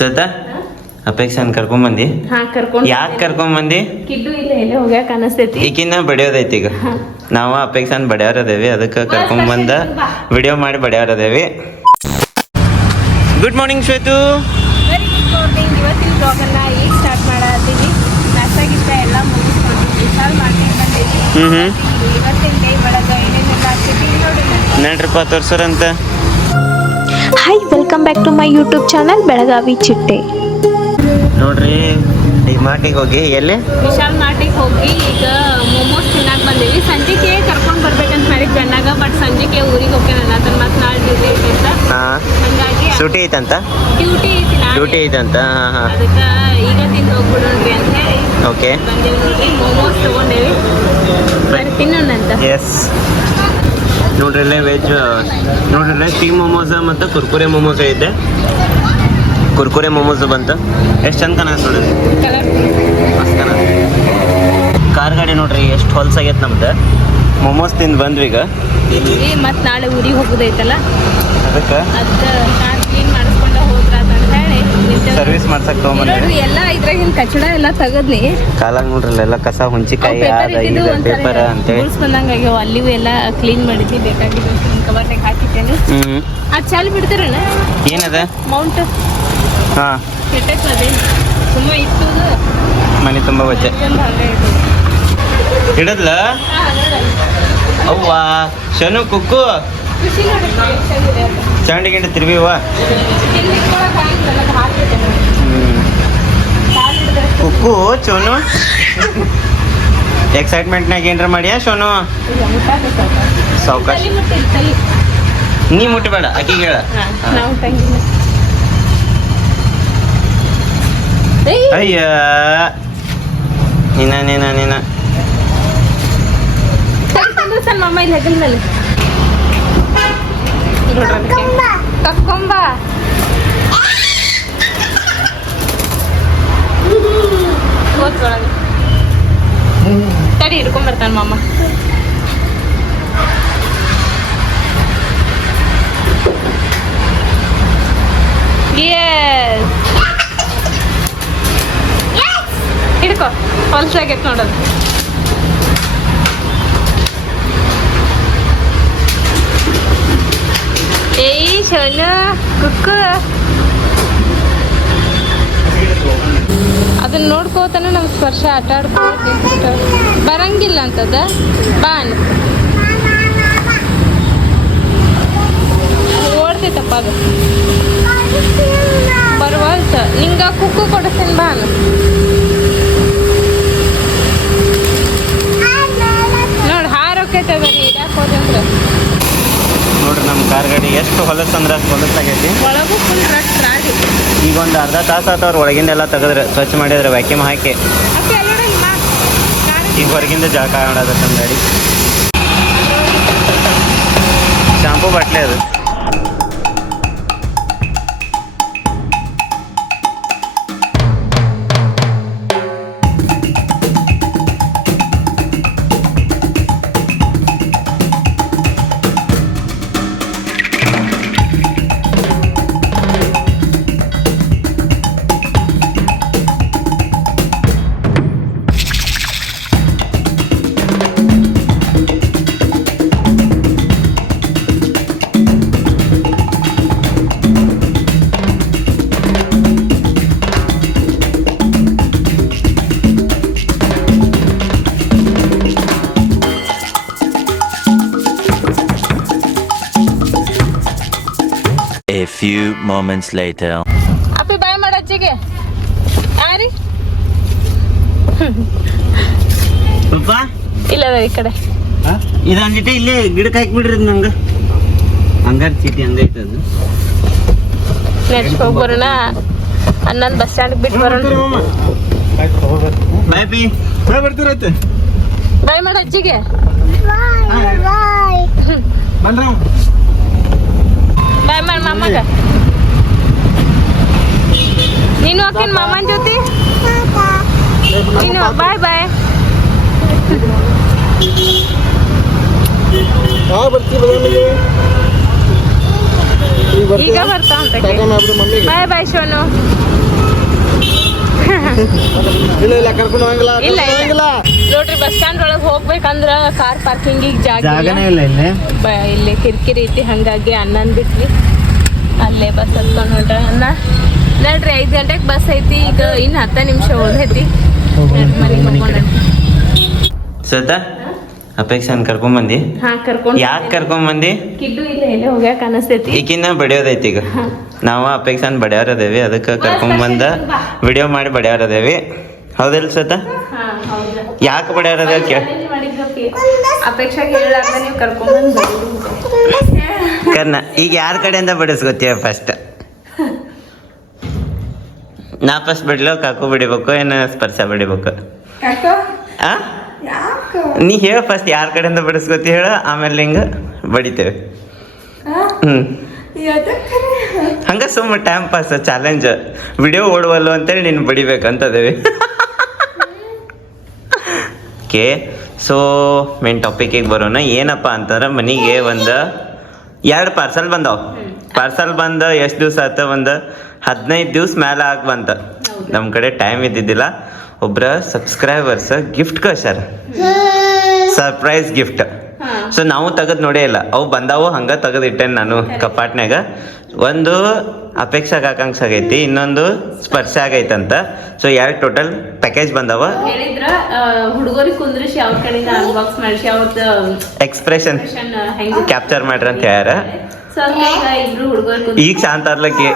ಶ್ವೇತಾ ಅಪೇಕ್ಷನ್ ಕರ್ಕೊಂಡ್ ಬಂದಿ? ಹಾ ಕರ್ಕೊಂಡ್ ಯಾಕೆ ಕರ್ಕೊಂಡ್ ಬಂದಿ? ಕಿಡ್ಡು ಇಲ್ಲ ಎಲ್ಲೇ ಹೋಗ್ಯಾಕ ಅನಸ್ತೈತಿ. ಈಗಿನ ಬಡಿಯೋದೈತಿ ಈಗ. ನಾವು ಅಪೇಕ್ಷನ್ ಬಡಿಯೋರದೇವಿ ಅದಕ್ಕೆ ಕರ್ಕೊಂಡ್ ಬಂದ ವಿಡಿಯೋ ಮಾಡಿ ಬಡಿಯೋರದೇವಿ. Good morning Shwetu. Very good morning ಇವತ್ತಿನ ಬ್ಲಾಗನ್ನ ಈಗ ಸ್ಟಾರ್ಟ್ ಎಲ್ಲ ಮುಗಿಸ್ಕೊಂಡು ವಿಶಾಲ್ ಇವತ್ತಿನ ಡೇ ಏನೇನೆಲ್ಲ ಆಗ್ತೈತಿ ನೋಡಿ ತೋರ್ಸರಂತ. Hi welcome back to my YouTube channel Belagavi ಚಿಟ್ಟೆ ನೋಡ್ರಿ ಡಿಮಾರ್ಟಿಗೆ ಹೋಗಿ ಎಲ್ಲಿ? ವಿಶಾಲ್ ಮಾರ್ಟಿಗೆ ಹೋಗಿ ಈಗ ಮೊಮೋಸ್ ತಿನ್ನಕ್ ಬಂದೀವಿ. ಸಂಜೆಗೆ ಕರ್ಕೊಂಡ್ ಬರ್ಬೇಕಂತ ಮಾಡಿದ್ ಚೆನ್ನಾಗ ಬಟ್ ಸಂಜೆಗೆ ಊರಿಗೆ ಹೋಗ್ಯಾನ ಅದನ್ನ ಮತ್ತೆ ನಾಳೆ ಡ್ಯೂಟಿ ಐತಂತ ಹಾಂ. ಹಂಗಾಗಿ ಸೂಟಿ ಐತಂತ ಡ್ಯೂಟಿ ಐತಿ. ಡ್ಯೂಟಿ ಐತಂತ ಹಾ ಹಾ. ಅದಕ್ಕೆ ಈಗ ತಿಂದು ಹೋಗ್ಬಿಡೋಣ್ರಿ ಅಂತ ಹೇಳಿ ಓಕೆ ಬಂದೇವಿ ನೋಡ್ರಿ. ಮೊಮೋಸ್ ತಗೊಂಡೇವಿ. ಬರ್ತೀನಿ ತಿನ್ನೋಣಂತ ಎಸ್ ನೋಡ್ರಿ ಇಲ್ಲೇ ವೆಜ್ ನೋಡ್ರಿ ಇಲ್ಲೇ ಸ್ಟೀಮ್ ಮೊಮೋಸ್ ಮತ್ತು ಕುರ್ಕುರೆ ಮೊಮೋಸ್ ಐತೆ. ಕುರ್ಕುರೆ ಮೊಮೋಸ್ ಬಂತು. ಎಷ್ಟು ಚಂದ ಕಾಣಸ್ ನೋಡ್ರಿ? ಕಾರ್ ಗಾಡಿ ನೋಡ್ರಿ ಎಷ್ಟು ಹೊಲ್ಸಾಗೈತೆ ನಮ್ದು. ಮೊಮೋಸ್ ತಿಂದು ಬಂದ್ವಿ ಈಗ. ಮತ್ತೆ ನಾಳೆ ಊರಿಗೆ ಹೋಗೋದೈತಲ್ಲ? ಅದಕ್ಕೆ ಅದಕ್ಕೆ ಕಾರ್ ಕ್ಲೀನ್ ಮಾಡಿಸ್ಕೊಂಡು ಹೋದ್ರ ಅಂತ ಹೇಳಿ ನಿಂತೇವ್. ಸರ್ವಿಸ್ ಮಾಡ್ಸಕ್ ತೊಗೊಂಬಂದ್ವಿ ನೋಡ್ರಿ ಎಲ್ಲ ಇದ್ರಾಗಿನ ಕಚಡ ಎಲ್ಲ ತೆಗದ್ನಿ. ಕಾಲಾಗ ನೋಡ್ರಿ ಎಲ್ಲ ಕಸ ಹುಂಚಿಕಾಯಿ ಪೇಪರ್ ಅಂತ ಬಂದಂಗ ಆಗ್ಯಾವ ಅಲ್ಲಿವು ಎಲ್ಲ ಕ್ಲೀನ್ ಮಾಡಿದ್ವಿ ಬೇಕಾಗಿದ್ದು ಕವರ್ನಾಗ ಹಾಕಿದ್ದೇನೆ ಅದು ಚಾಲು ಬಿಡ್ತಾರಣ ಏನದ? ಮೌಂಟ್ ಹಾಂ. ಅದೇ. ತುಂಬ ಇತ್ತು ಮನೆ ತುಂಬ ವಜ್ಜೆ ಇಡದ್ಲ ಅವ್ವಾ ಶನು ಕುಕ್ಕು. ಖುಷಿ ನೋಡಿ ಚಂಡಿ ಗಿಂಡಿ ತಿರ್ವಿವ ಕುಕ್ಕು ಚೋನು ಎಕ್ಸೈಟ್ಮೆಂಟ್ನಾಗ ಏನ್ರ ಮಾಡ್ಯಾ ಶೋನು ಸೌಕಾಶ ನೀ ಮುಟ್ಟಬೇಡ ಅಕ್ಕಿ ಹೇಳ ತಂಗಿನ ಅಯ್ಯ. ನೀನ ನೀನ ನೀನ. ಮಮ್ಮ ಇಲ್ಲಿ ಹೆಗಲ್ ಮೇಲೆ ತಕ್ಕೊಂಬ ಓದ್ಕೊಳಗೆ ತಡಿ ಹಿಡ್ಕೊಂಬರ್ತಾನೆ ಮಮ್ಮ Yes. ಹಿಡ್ಕೊ ಹೊಲ್ಸಾಗೈತೆ ನೋಡೋದು ಏಯ್ ಶೋನು ಕುಕ್ಕು ಅದನ್ನ ನೋಡ್ಕೋತಾನೆ ನಮ್ಮ ಸ್ಪರ್ಶ, ಆಟ ಆಡ್ಕೊಂಡು ಬರಂಗಿಲ್ಲ ಅಂತದ? ಬಾನ್ ಓಡ್ತೈತಪ್ಪ ಅದು. ಬರುವಲ್ತ ನಿಂಗ ಕುಕ್ಕು ಕೊಡಿಸ್ತೇನೆ ಬಾನ್ ನೋಡ್ ಹಾರೋಕೈತೆ ಬನ್ನಿ ಇಡಾಕ್ ಹೋದಂದ್ರೆ ನೋಡ್ರಿ ನಮ್ಮ ಕಾರ್ ಗಾಡಿ ಎಷ್ಟು ಹೊಲಸ್ ಅಂದ್ರೆ ಅಷ್ಟು ಹೊಲಸಾಗೈತಿ ಈಗ ಒಂದು ಅರ್ಧ ತಾಸು ಆತವ್ರು ಒಳಗಿಂದೆಲ್ಲ ತೆಗೆದ್ರೆ ಸ್ವಚ್ಛ ಮಾಡಿದ್ರೆ ವ್ಯಾಕ್ಯೂಮ್ ಹಾಕಿ. ಈಗ ಹೊರಗಿಂದ ಜಾಗ ಆಡೋದ ನಮ್ಮ ಗಾಡಿ. ಶಾಂಪೂ ಬಾಟ್ಲಿ ಅದು. Moments later. ಅಪ್ಪಿ ಬಾಯ್ ಮಾಡ ಅಜ್ಜಿಗೆ. ಆ ರೀ? ಸ್ವಲ್ಪ ಇಲ್ಲ ಅದ ಈ ಕಡೆ. ಇದು ಅಂದಿಟ್ಟು ಇಲ್ಲೇ ಗಿಡಕ್ಕೆ ಹಾಕಿಬಿಡ್ರಿ ನಂಗೆ. ಹಂಗಾರೆ ಚೀಟಿ ಹಂಗೈತೆ ಅದು. ನೆಕ್ಸ್ಟ್ ಹೋಗಿ ಬರೋಣ. ಹನ್ನೊಂದು ಬಸ್ ಸ್ಟ್ಯಾಂಡ್ ಬಿಟ್ಟು ಬರೋಣ. ಬಾಯ್ ಪಿ. ಬರ್ತಿರತ್ತೆ ಬಾಯ್ ಮಾಡ ಅಜ್ಜಿಗೆ. ಬನ್ರ ಬಾಯ್ ಮಾಡ ಮಾಮಗ ನೀನು ಹಾಕಿನ ಮಾಮನ ಜೊತೆ ನೀನು ಬಾಯ್ ಬಾಯ್ ಹಾ ಬರ್ತೀವಿ ಬದಾಮಿಗೆ ಈಗ ಈಗ ಬರ್ತೀವಿ ಬರ್ತಾ ಅಂತ ಟಾಟಾ ಮಾಡ್ಬಿಡು ಮಮ್ಮಿಗೆ ಬಾಯ್ ಬಾಯ್ ಶೋನು ಇಲ್ಲ ಇಲ್ಲ ಕರ್ಕೊಂಡು ಹೋಗಂಗಿಲ್ಲ ಇಲ್ಲ, ಕರ್ಕೊಂಡು ಇಲ್ಲ. ಹೋಗಂಗಿಲ್ಲ ನೋಡ್ರಿ ಬಸ್ ಸ್ಟ್ಯಾಂಡ್ ಒಳಗೆ ಹೋಗ್ಬೇಕಂದ್ರ ಕಾರ್ ಪಾರ್ಕಿಂಗಿಗೆ ಜಾಗ ಇಲ್ಲ. ಜಾಗನೇ ಇಲ್ಲ ಇಲ್ಲಿ ಬ ಇಲ್ಲಿ ಕಿರಿಕಿರಿ ಐತಿ ಹಂಗಾಗಿ ಅನ್ನನ್ ಬಿಟ್ವಿ ಅಲ್ಲೇ ಬಸ್ ಹತ್ಕೊಂಡು ಹೊಂಟ್ರ ಅನ್ನ ನೋಡ್ರಿ ಐದು ಗಂಟೆಗೆ ಬಸ್ ಐತಿ ಈಗ ಇನ್ನು ಹತ್ತು ನಿಮಿಷ ಉಳ್ದೈತಿ ಹೋಗೋಣ ಸತ ಅಪೇಕ್ಷನ್ ಕರ್ಕೊಂಬಂದಿ? ಹಾ ಯಾಕ್ ಕರ್ಕೊಂಡ್ ಬಂದಿ. ಕಿಡ್ಡು ಇಲ್ಲ ಎಲ್ಲೇ ಹೋಗ್ಯಾಕ ಅನಸ್ತೈತಿ. ಈಗಿನ ಬಡಿಯೋದೈತಿ ಈಗ. ನಾವು ಅಪೇಕ್ಷನ್ ಬಡಿಯೋರದೇವಿ ಅದಕ್ಕೆ ಕರ್ಕೊಂಬಂದ ವಿಡಿಯೋ ಮಾಡಿ ಬಡಿಯೋರದೇವಿ. ಹೌದಿಲ್ಲ ಸತ ಯಾಕೆ ಬಡಿಯೋರದೇವಿ ಕೇಳ. ಕರ್ನ ಈಗ ಯಾರ ಕಡೆಯಿಂದ ಬಡಿಸ್ಕೊತೀಯ ಫಸ್ಟ್ ನಾ ಫಸ್ಟ್ ಬಿಡ್ಲೋ ಕಾಕು ಬಿಡಿಬೇಕು ಏನು ಸ್ಪರ್ಶ ಬಿಡಿಬೇಕು? ಆ? ನೀ ಹೇಳ ಫಸ್ಟ್ ಯಾರ ಕಡೆಯಿಂದ ಬಿಡಿಸ್ಕೊತಿ ಹೇಳ ಆಮೇಲೆ ಹಿಂಗ ಬಡಿತೇವೆ. ಹ್ಮ್. ಹಂಗ ಸುಮ್ಮ ಟೈಮ್ ಪಾಸ್ ಚಾಲೆಂಜ್ ವಿಡಿಯೋ ಓಡುವಲ್ಲೋ ಅಂತೇಳಿ ನೀನು ಬಡಿಬೇಕಂತದೇವಿ. ಓಕೆ ಸೊ ಮೇನ್ ಟಾಪಿಕಿಗೆ ಬರೋಣ. ಏನಪ್ಪ ಅಂತಂದ್ರೆ ಮನೆಗೆ ಒಂದು ಎರಡು ಪಾರ್ಸಲ್ ಬಂದಾವ. ಪಾರ್ಸಲ್ ಬಂದ ಎಷ್ಟು ದಿವಸ ಆತ ಒಂದು ಹದಿನೈದು ದಿವ್ಸ ಮೇಲೆ ಆಗ ಬಂತ. ನಮ್ಮ ಕಡೆ ಟೈಮ್ ಇದ್ದಿದ್ದಿಲ್ಲ. ಒಬ್ರ ಸಬ್ಸ್ಕ್ರೈಬರ್ಸ್ ಗಿಫ್ಟ್ ಕಳ್ಸ್ಯಾರ. ಸರ್ಪ್ರೈಸ್ ಗಿಫ್ಟ್ ಸೊ ನಾವು ತೆಗೆದು ನೋಡೇ ಇಲ್ಲ. ಅವು ಬಂದಾವು ಹಂಗ ತೆಗೆದು ಇಟ್ಟೇನೆ ನಾನು ಕಪಾಟ್ನ್ಯಾಗ. ಒಂದು ಅಪೇಕ್ಷಾಗ ಆಕಾಂಕ್ಷ ಆಗೈತಿ ಇನ್ನೊಂದು ಸ್ಪರ್ಶ ಆಗೈತಂತ. ಸೊ ಎರಡು ಟೋಟಲ್ ಪ್ಯಾಕೇಜ್ ಬಂದಾವ. ಹೇಳಿದ್ರ ಹುಡುಗರಿಗೆ ಕುಂದ್ರಿಸಿ ಅವ್ರ ಕಡೆಯಿಂದ ಅನ್ಬಾಕ್ಸ್ ಮಾಡಿಸಿ ಅವ್ರದ್ದು ಎಕ್ಸ್ಪ್ರೆಷನ್ ಕ್ಯಾಪ್ಚರ್ ಮಾಡ್ರಿ ಅಂತ ಹೇಳ್ಯಾರ. ಈಗ ಶಾಂತ ಅರ್ಲಕ್ಕೆ.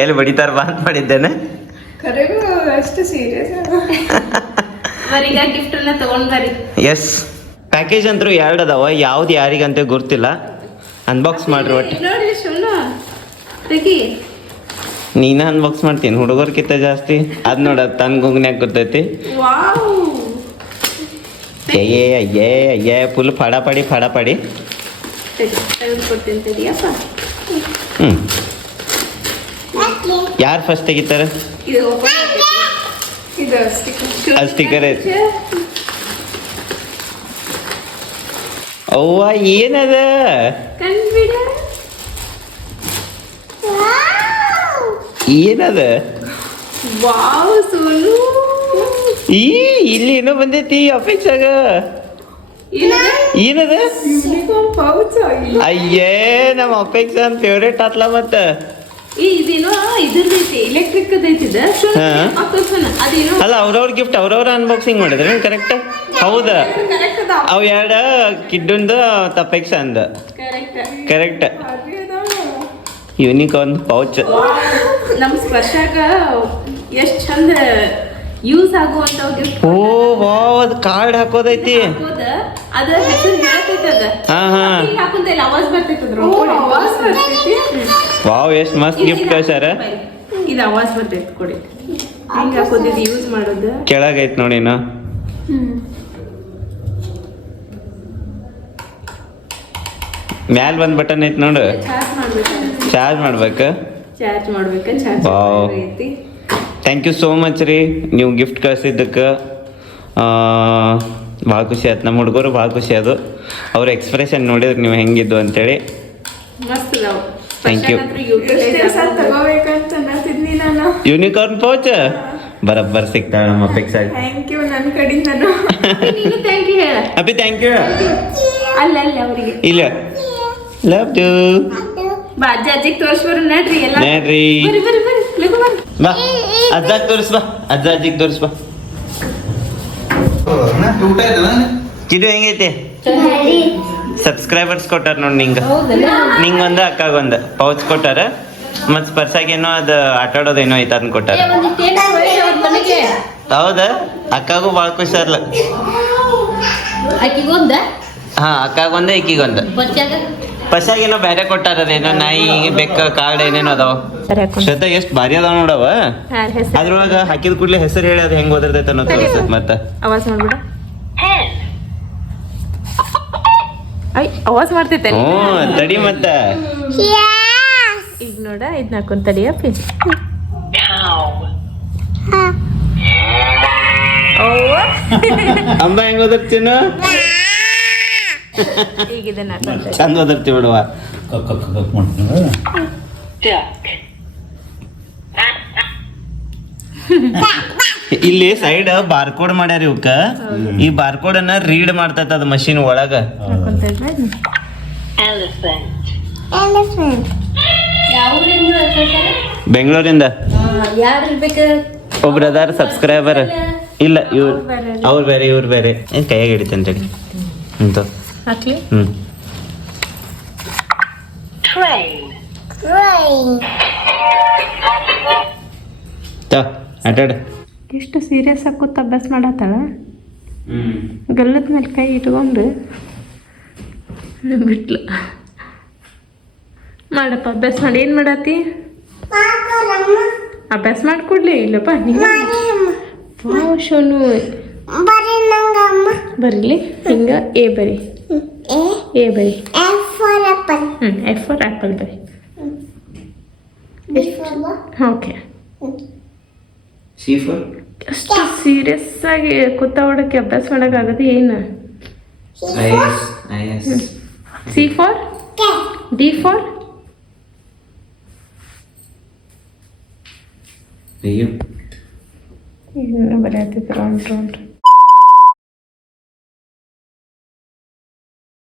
ಎಲ್ಲಿ ಬಡಿತಾರ ಬಾ ಅಂತ ಮಾಡಿದ್ದೇನೆ. ಮರೀಗ ಗಿಫ್ಟ್ ಅನ್ನ ತಗೊಂಡ್ ಎಸ್ ಪ್ಯಾಕೇಜ್ ಅಂತೂ ಎರಡು ಅದಾವ ಯಾವ್ದು ಯಾರಿಗಂತ ಗೊತ್ತಿಲ್ಲ. ಅನ್ಬಾಕ್ಸ್ ಮಾಡ್ರಿ ಒಟ್ಟು. ನೀನ ಅನ್ಬಾಕ್ಸ್ ಮಾಡ್ತೀನಿ ಹುಡುಗರ್ಕಿಂತ ಜಾಸ್ತಿ. ಅದ್ ನೋಡ ತನ್ ಗುಂಗ್ನ್ಯಾಗ ಗೊತ್ತೈತಿ. ಅಯ್ಯೇ ಅಯ್ಯೇ ಅಯ್ಯೇ ಫುಲ್ ಫಡಾಪಡಿ ಫಡಾಪಡಿ ತೆಗಿಯಪ್ಪ ಹ್ಞೂ ಯಾರು ಫಸ್ಟ್ ತೆಗಿತಾರೆ ಅದು ಸ್ಟಿಕ್ಕರ್ ಅವ್ವ ಏನದ ಏನದ ಈ ಇಲ್ಲಿ ಏನೋ ಬಂದೈತಿ ಅಪೇಕ್ಷಾಗ ಏನದ? ಅಯ್ಯೇ ನಮ್ಮ ಅಪೇಕ್ಷಾ ಅಂತ ಫೇವ್ರೇಟ್ ಆತ್ಲ ಮತ್ತ? ಈ ಇದೇನೋ ಇದ್ರದೈತಿ ಎಲೆಕ್ಟ್ರಿಕ್ ಐತಿದ ಹಾ. ಅದೇನೋ. ಅಲ್ಲ ಅವ್ರವ್ರ ಗಿಫ್ಟ್ ಅವ್ರವ್ರ ಅನ್ಬಾಕ್ಸಿಂಗ್ ಮಾಡಿದ್ರೆ ಕರೆಕ್ಟ್ ಹೌದ? ಅವ್ ಎರಡ ಕಿಡ್ಡಂದು ತಪ್ಪೆಕ್ಸ ಅಂದ. ಕರೆಕ್ಟ್ ಯೂನಿಕಾರ್ನ್ ಪೌಚ್ ನಮ್ ಸ್ಪರ್ಶಾಗ ಎಷ್ಟ್ ಚಂದ ಯೂಸ್ ಆಗುವಂತ ಗಿಫ್ಟ್ ಓ ವಾವ್ ಅದು ಕಾರ್ಡ್ ಹಾಕೋದೈತಿ. ಹಾಕೋದ ಅದ ಹೆಸರು ಹೇಳ್ತೈತಿ ಅದ. ಹಾ ಹಾ. ಇಲ್ಲ ಅವಾಜ್ ಬರ್ತೈತಿ ಅದ್ರ ಅವಾಜ್ ಬರ್ತೈತಿ? ವಾವ್ ಎಷ್ಟ್ ಮಸ್ತ್ ಗಿಫ್ಟ್ ಕಳ್ಸ್ಯಾರ. ಇದು ಅವಾಜ್ ಬರ್ತೈತಿ ಕೊಡಿ. ಹೆಂಗ್ ಹಾಕೋದಿದ್ ಯೂಸ್ ಮಾಡೋದು. ಕೆಳಗೈತ್ ನೋಡಿ ನಾ ಮ್ಯಾಲ್ ಒಂದ್ ಬಟನ್ ಐತ್ ನೋಡು. ಚಾರ್ಜ್ ಮಾಡ್ಬೇಕು. ಚಾರ್ಜ್ ಮಾಡ್ಬೇಕು. ಚಾರ್ಜ್ ಮಾಡ್ಬೇಕು ಚಾರ್ಜ್. ಐತಿ ಥ್ಯಾಂಕ್ ಯು ಸೋ ಮಚ್ ರೀ. ನೀವು ಗಿಫ್ಟ್ ಕಳ್ಸಿದ್ದಕ್ಕೆ ಭಾಳ ಖುಷಿ ಆಯ್ತು. ನಮ್ಮ ಹುಡುಗರು ಭಾಳ ಖುಷಿ ಅದು. ಅವ್ರ ಎಕ್ಸ್ಪ್ರೆಷನ್ ನೋಡಿದ್ರೆ ನೀವು ಹೆಂಗಿದ್ದು ಅಂತೇಳಿ. ಥ್ಯಾಂಕ್ ಯು ಯೂನಿಕಾರ್ನ್ ಪೌಚ್ ಬರಬ್ಬರ್ ಸಿಗ್ತಾಳೆ ನಮ್ಮ ಅಪೇಕ್ಷೆ ಥ್ಯಾಂಕ್ ಯು ನನ್ನ ಕಡೆಯಿಂದ ನೀನು ಥ್ಯಾಂಕ್ ಯು ಹೇಳ. ಅಪ್ಪಿ ಥ್ಯಾಂಕ್ ಯು ಅಲ್ಲ ಅಲ್ಲ ಅವರಿಗೆ. ಇಲ್ಲ. ಲವ್ ಯು ಬಾ ಅಜ್ಜ ಅಜ್ಜಿಗೆ ತೋರಿಸ್ಬಾರ ನಡ್ರಿ ಎಲ್ಲ. ನೋಡ್ರಿ. ಬಾ ಅಜ್ಜಾಗ್ ತೋರಿಸ್ ಬಾ ಅಜ್ಜ ಅಜ್ಜಿಗೆ ತೋರಿಸ್ ಬಾ. ಇದು ಹೆಂಗೈತೆ? ಸಬ್ಸ್ಕ್ರೈಬರ್ಸ್ ಕೊಟ್ಟಾರ ನೋಡಿ ನಿಂಗೆ. ನಿಂಗೆ ಒಂದು ಅಕ್ಕಾಗೊಂದು ಪೌಚ್ ಕೊಟ್ಟಾರ. ಮತ್ತು ಸ್ಪರ್ಸಾಗೇನೋ ಅದು ಆಟಾಡೋದೇನೋ ಐತೆ ಅದನ್ನ ಕೊಟ್ಟಾರ. ಹೌದ? ಅಕ್ಕಾಗೂ ಭಾಳ ಖುಷಿ ಹಾ ಆಕಿಗೊಂದ? ಹಾ ಅಕ್ಕಾಗೊಂದ ಈಕಿಗೊಂದು. ಪಸಾಗೇನೋ ಬೇರೆ ಕೊಟ್ಟಾರ ಅದೇನೋ ನಾಯಿ ಬೆಕ್ಕ ಕಾರ್ಡ್ ಏನೇನೋ ಅದಾವ? ಶ್ವೇತ ಎಷ್ಟು ಭಾರಿ ಅದಾವ ನೋಡವ ಅದ್ರೊಳಗ ಹಾಕಿದ ಕೂಡಲೇ ಹೆಸರು ಹೇಳಿ ಅದು ಹೆಂಗ್ ಓದಿರ್ತೈತೆ ಅನ್ನೋ ತೋರ್ಸತ್ ಮತ್ತ. ಅವಾಜ್ ಮಾಡ್ಬಿಡ. ಐ ಅವಾಜ್ ಮಾಡ್ತೈತೆ ಹ್ಞೂ ತಡಿ ಮತ್ತ. ಈಗ ನೋಡ ಇದ್ ನಾಕೊಂಡ್ ತಡಿಯಪ್ಪಿ ಅಂಬ ಹೆಂಗ್ ಓದಿರ್ತೀನ? ಈಗ ಇದನ್ನ ಹಾಕೊಂಡ್ ಚಂದ ಬಿಡುವ. ಇಲ್ಲಿ ಸೈಡ್ ಬಾರ್ಕೋಡ್ ಮಾಡ್ಯಾರ ಇವಕ್ಕ ಈ ಬಾರ್ಕೋಡ್ ಅನ್ನ ರೀಡ್ ಮಾಡ್ತೈತ ಅದ ಮಷಿನ್ ಒಳಗ. ಬೆಂಗಳೂರಿಂದ. ಯಾರು ಇರ್ಬೇಕು ಒಬ್ರು ಅದಾರ ಸಬ್ಸ್ಕ್ರೈಬರ್ ಇಲ್ಲ ಇವ್ರು ಅವ್ರು ಬೇರೆ ಇವ್ರು ಬೇರೆ. ಏನ್ ಕೈಯಾಗ ಹಿಡಿತೇನೆ ಅಂತ ಹಾಕ್ಲಿ. ಆಟಾಡ. ಎಷ್ಟು ಸೀರಿಯಸ್ ಆಗಿ ಕೂತ್ ಅಭ್ಯಾಸ ಮಾಡತ್ತಳ? ಗಲ್ಲದ ಮೇಲೆ ಕೈ ಇಟ್ಕೊಂಡು ಬಿಟ್ಲು. ಮಾಡಪ್ಪ ಅಭ್ಯಾಸ ಮಾಡಿ. ಏನು ಮಾಡತ್ತಿ ಅಭ್ಯಾಸ ಮಾಡ್ಕೊಡ್ಲಿ ಇಲ್ಲಪ್ಪ ನೀವು ಶೋನು. ಬರಲಿ ಹಿಂಗೆ ಎ ಬರಿ. ಎ ಬರಿ ಹ್ಞೂ ಎಫ್ ಫಾರ್ ಆ್ಯಪಲ್ ಬರಿ ಓಕೆ ಸಿ ಫೋರ್ ಅಷ್ಟು ಸೀರಿಯಸ್ ಆಗಿ ಕೂತಾವಡಕ್ಕೆ ಅಭ್ಯಾಸ ಮಾಡೋಕ್ಕಾಗದು ಏನು? I S I S C for D for ಅಯ್ಯೋ ಏನು ಬರೆಯತ್ತಿದ್ರು ರೌಂಡ್ ರೌಂಡ್